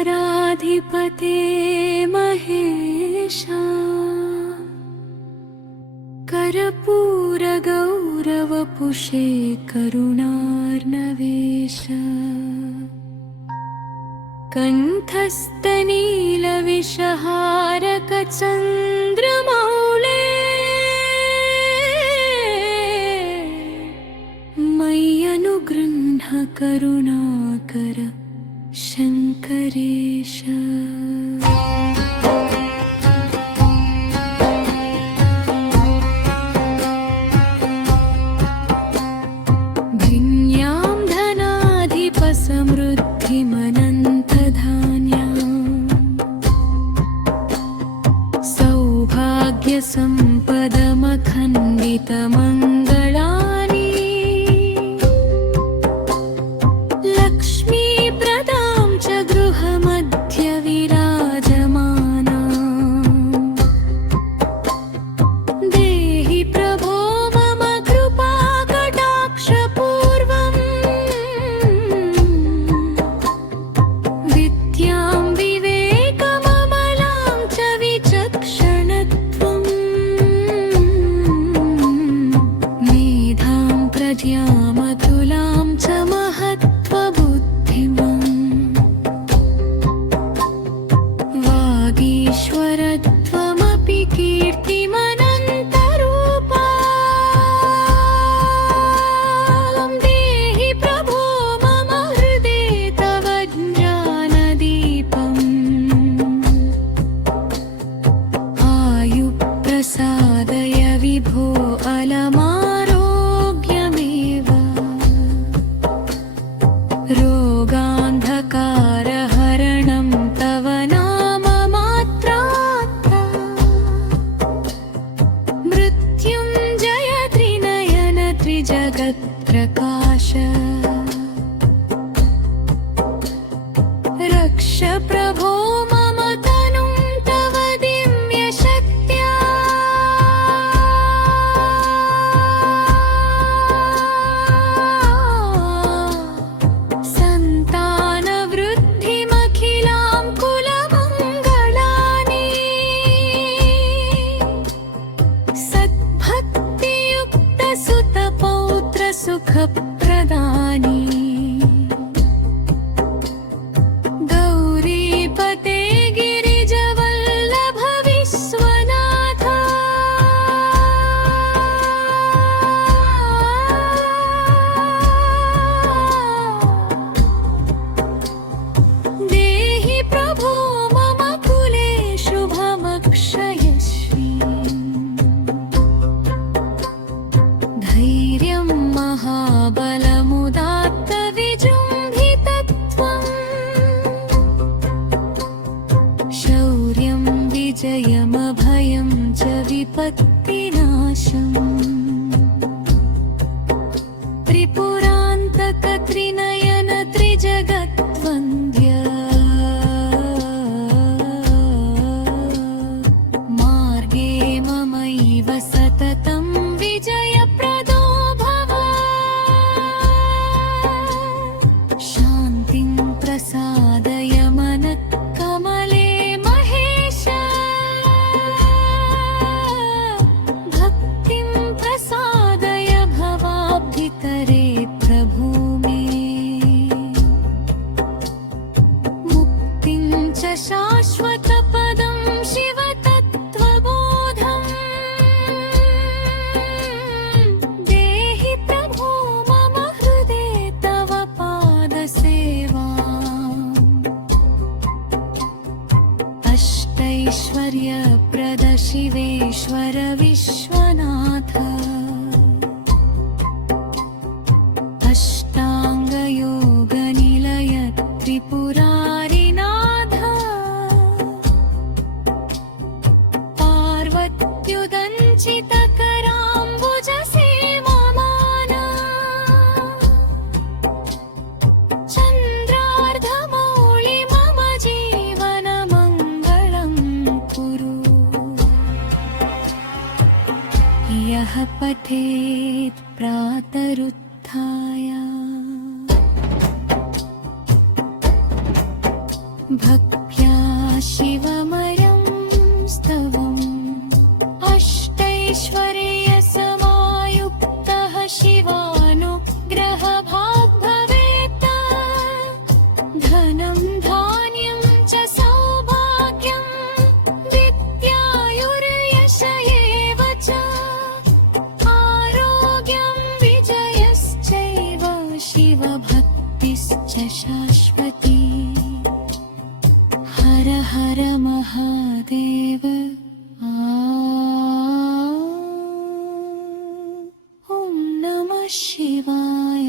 कैलासशैलशिखराधिपते महेशा कर्पूरगौरवपुषे करुणार्णवेश कण्ठस्थनीलविषहारकचन्द्रमौळे मय्यनुगृह्ण करुणाकर शङ्करेश। भिन्यां धनाधिपसमृद्धिमनन्तधान्याम् सौभाग्यसम्पदमखण्डितमङ्गलानि लक्ष्मीप्रदां च गृहमध्ये विराजमाना देहि प्रभो मम कृपाकटाक्षपूर्वम् विद्यां विवेकममलां च विचक्षणत्वम् मेधां प्रज्ञामतुलां च महत्त्वबुद्धिमम् वागीश्वरत्वमपि कीर्तिमनन्तरूपां देहि प्रभो मम हृदे तव ज्ञानदीपम् आयुप्रसादय विभो अलमारोग्यमेव रोगान्धकारहरणं तव नाम मात्रात्ता मृत्युञ्जय त्रिनयन त्रिजगत्प्रकाश रक्ष प्रभो मम तनुं तव दिव्यशक्त्या सन्तानवृद्धिमखिलां कुलमङ्गलानि सद्भक्तियुक्तसुतपौत्रसुखप्रदानि गौरीपते गिरिजवल्लभ विश्वनाथ देहि प्रभो मम कुले शुभमक्षयश्री धैर्यं महाबलमुदात्तविजृम्भितत्वम् शौर्यं विजयमभयं च विपत्तिनाशम् त्रिपुरान्तक त्रिनयन त्रिजगद्वन्द्य मार्गे ममैव सततं विजयप्रदो भव शान्तिं प्रसादय मनःकमले महेश भक्तिं यः पठेत् प्रातरुत्थाय भक्त्या शिवमयं स्तवम् अष्टैश्वर्यसमायुक्तः शिवानुग्रहभाग् भवेत् धनं धान्यं च सौभाग्यं विद्यायुर्यश एव च आरोग्यं विजयश्चैव शिवभक्तिश्च शाश्वती हर हर महादेव ॐ नमः शिवाय।